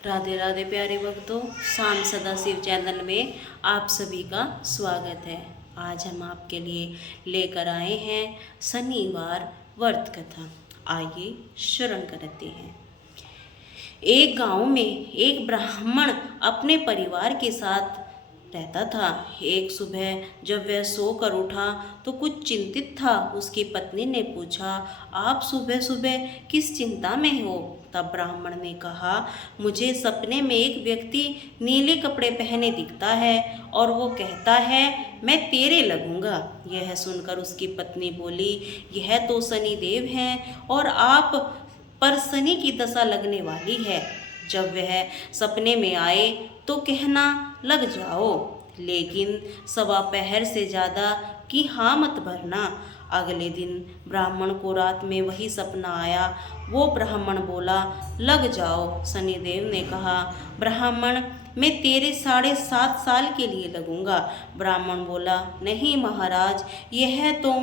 राधे राधे प्यारे भक्तों, शाम सदाशिव चैनल में आप सभी का स्वागत है। आज हम आपके लिए लेकर आए हैं शनिवार व्रत कथा। आइए श्रवण करते हैं। एक गांव में एक ब्राह्मण अपने परिवार के साथ रहता था। एक सुबह जब वह सोकर उठा तो कुछ चिंतित था। उसकी पत्नी ने पूछा, आप सुबह सुबह किस चिंता में हो? तब ब्राह्मण ने कहा, मुझे सपने में एक व्यक्ति नीले कपड़े पहने दिखता है और वो कहता है मैं तेरे लगूंगा। यह सुनकर उसकी पत्नी बोली, यह तो शनिदेव हैं और आप पर शनि की दशा लगने वाली है। जब वह सपने में आए तो कहना लग जाओ, लेकिन सवा पहर से ज़्यादा की हाँ मत भरना। अगले दिन ब्राह्मण को रात में वही सपना आया। वो ब्राह्मण बोला, लग जाओ। शनिदेव ने कहा, ब्राह्मण मैं तेरे 7.5 साल के लिए लगूंगा। ब्राह्मण बोला, नहीं महाराज, यह तो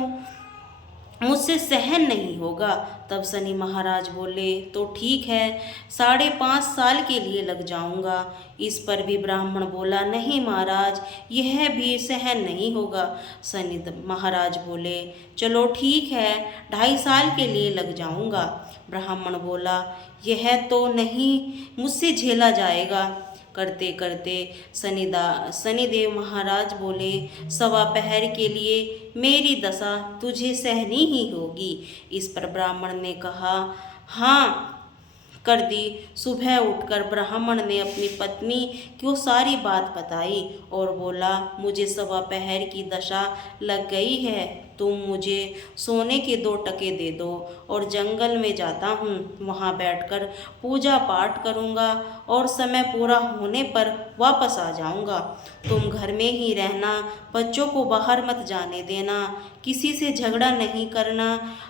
मुझसे सहन नहीं होगा। तब शनि महाराज बोले, तो ठीक है, 5.5 साल के लिए लग जाऊंगा। इस पर भी ब्राह्मण बोला, नहीं महाराज, यह भी सहन नहीं होगा। शनि महाराज बोले, चलो ठीक है, 2.5 साल के लिए लग जाऊंगा। ब्राह्मण बोला, यह तो नहीं मुझसे झेला जाएगा। करते करते शनिदेव महाराज बोले, सवा पहर के लिए मेरी दशा तुझे सहनी ही होगी। इस पर ब्राह्मण ने कहा, हाँ कर दी। सुबह उठकर ब्राह्मण ने अपनी पत्नी को सारी बात बताई और बोला, मुझे सवा पहर की दशा लग गई है, तुम मुझे सोने के 2 टके दे दो और जंगल में जाता हूँ, वहाँ बैठकर पूजा पाठ करूँगा और समय पूरा होने पर वापस आ जाऊँगा। तुम घर में ही रहना, बच्चों को बाहर मत जाने देना, किसी से झगड़ा नहीं करना।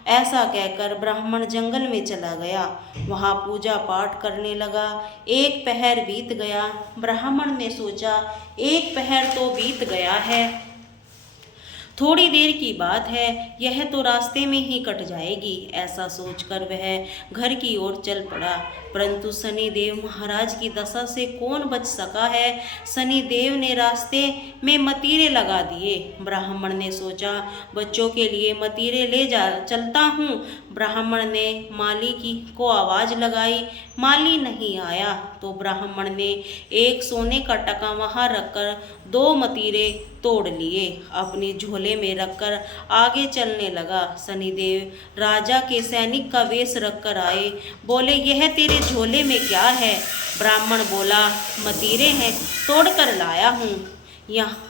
ऐसा कहकर ब्राह्मण जंगल में चला गया। वहाँ पूजा पाठ करने लगा। 1 पहर बीत गया। ब्राह्मण ने सोचा, 1 पहर तो बीत गया है, थोड़ी देर की बात है, यह तो रास्ते में ही कट जाएगी। ऐसा सोचकर वह घर की ओर चल पड़ा। परंतु शनिदेव महाराज की दशा से कौन बच सका है? शनिदेव ने रास्ते में मतीरे लगा दिए। ब्राह्मण ने सोचा, बच्चों के लिए मतीरे ले जा चलता हूँ। ब्राह्मण ने माली को आवाज़ लगाई, माली नहीं आया तो ब्राह्मण ने एक सोने का टका वहाँ रखकर 2 मतीरे तोड़ लिए। अपनी झोले में रखकर आगे चलने लगा। शनिदेव राजा के सैनिक का वेश रखकर आए। बोले, यह तेरे झोले में क्या है? ब्राह्मण बोला, मतीरे हैं, तोड़ कर लाया हूँ।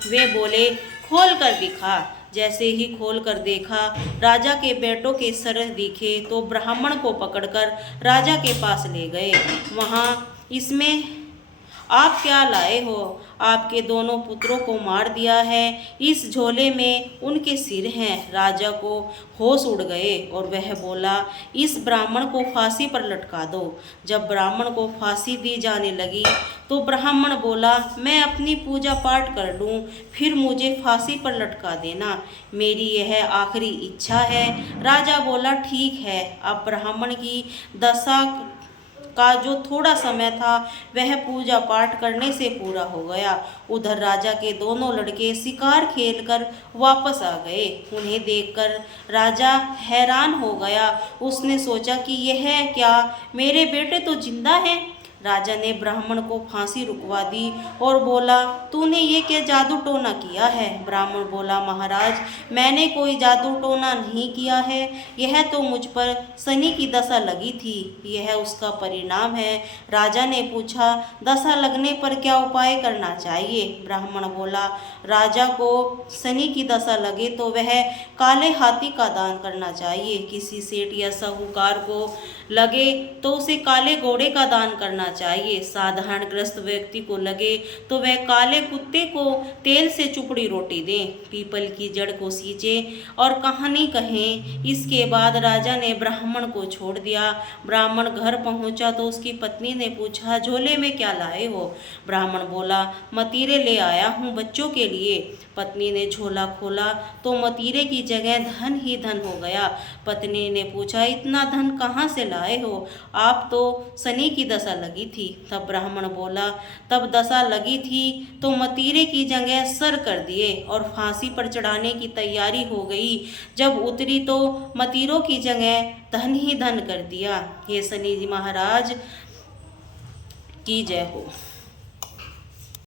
वे बोले, खोल कर दिखा। जैसे ही खोल कर देखा, राजा के बेटों के सर दिखे तो ब्राह्मण को पकड़कर राजा के पास ले गए। वहाँ, इसमें आप क्या लाए हो? आपके दोनों पुत्रों को मार दिया है। इस झोले में उनके सिर हैं। राजा को होश उड़ गए और वह बोला, इस ब्राह्मण को फांसी पर लटका दो। जब ब्राह्मण को फांसी दी जाने लगी तो ब्राह्मण बोला, मैं अपनी पूजा पाठ कर लूँ, फिर मुझे फांसी पर लटका देना, मेरी यह आखिरी इच्छा है। राजा बोला, ठीक है। अब ब्राह्मण की दशा का जो थोड़ा समय था वह पूजा पाठ करने से पूरा हो गया। उधर राजा के दोनों लड़के शिकार खेलकर वापस आ गए। उन्हें देखकर राजा हैरान हो गया। उसने सोचा कि यह क्या, मेरे बेटे तो जिंदा हैं। राजा ने ब्राह्मण को फांसी रुकवा दी और बोला, तूने ये क्या जादू टोना किया है? ब्राह्मण बोला, महाराज, मैंने कोई जादू टोना नहीं किया है, यह तो मुझ पर शनि की दशा लगी थी, यह उसका परिणाम है। राजा ने पूछा, दशा लगने पर क्या उपाय करना चाहिए? ब्राह्मण बोला, राजा को शनि की दशा लगे तो वह काले हाथी का दान करना चाहिए। किसी सेठ या साहूकार को लगे तो उसे काले घोड़े का दान करना चाहिए। साधारण ग्रस्त व्यक्ति को लगे तो वह काले कुत्ते को तेल से चुपड़ी रोटी दे, पीपल की जड़ को सींचे और कहानी कहें। इसके बाद राजा ने ब्राह्मण को छोड़ दिया। ब्राह्मण घर पहुंचा तो उसकी पत्नी ने पूछा, झोले में क्या लाए हो? ब्राह्मण बोला, मतीरे ले आया हूँ बच्चों के लिए। पत्नी ने झोला खोला तो मतीरे की जगह धन ही धन हो गया। पत्नी ने पूछा, इतना धन कहाँ से लाए हो? आप तो शनि की दशा लगी लगी थी। तब ब्राह्मण बोला, तब दशा लगी थी तो मतीरे की जगह सर कर दिए और फांसी पर चढ़ाने की तैयारी हो गई। जब उतरी तो मतीरों की जगह धन ही धन कर दिया। हे शनि जी महाराज की जय हो।